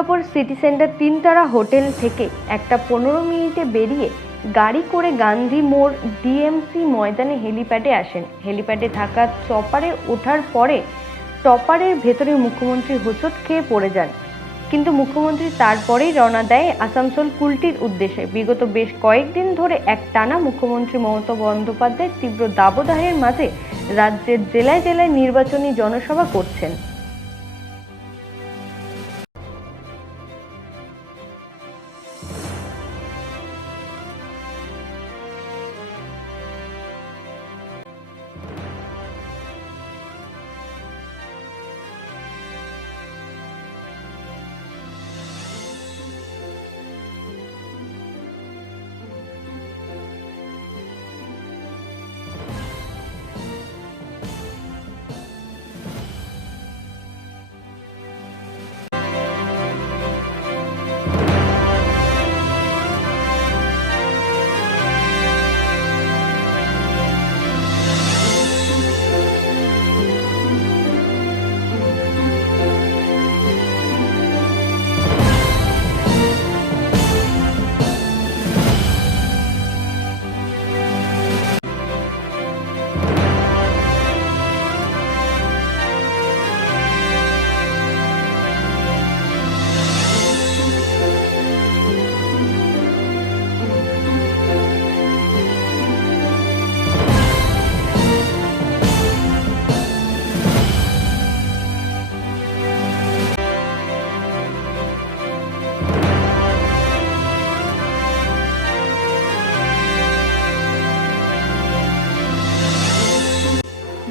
Durgapur city centre তিনতারা hotel থেকে একটা পনেরো মিনিটে বেরিয়ে গাড়ি করে গান্ধী মোড় ডিএমসি ময়দানে হেলিপ্যাডে আসেন। হেলিপ্যাডে থাকা চপারে ওঠার পরে টপারের ভেতরে মুখ্যমন্ত্রী হোঁচট খেয়ে পড়ে যান। কিন্তু মুখ্যমন্ত্রী তারপরেই রওনা দেয় আসানসোল কুলটির উদ্দেশ্যে। বিগত বেশ কয়েকদিন ধরে এক টানা মুখ্যমন্ত্রী মমতা বন্দ্যোপাধ্যায়ের তীব্র দাবদাহের মাঝে রাজ্যের জেলায় জেলায় নির্বাচনী জনসভা করছেন।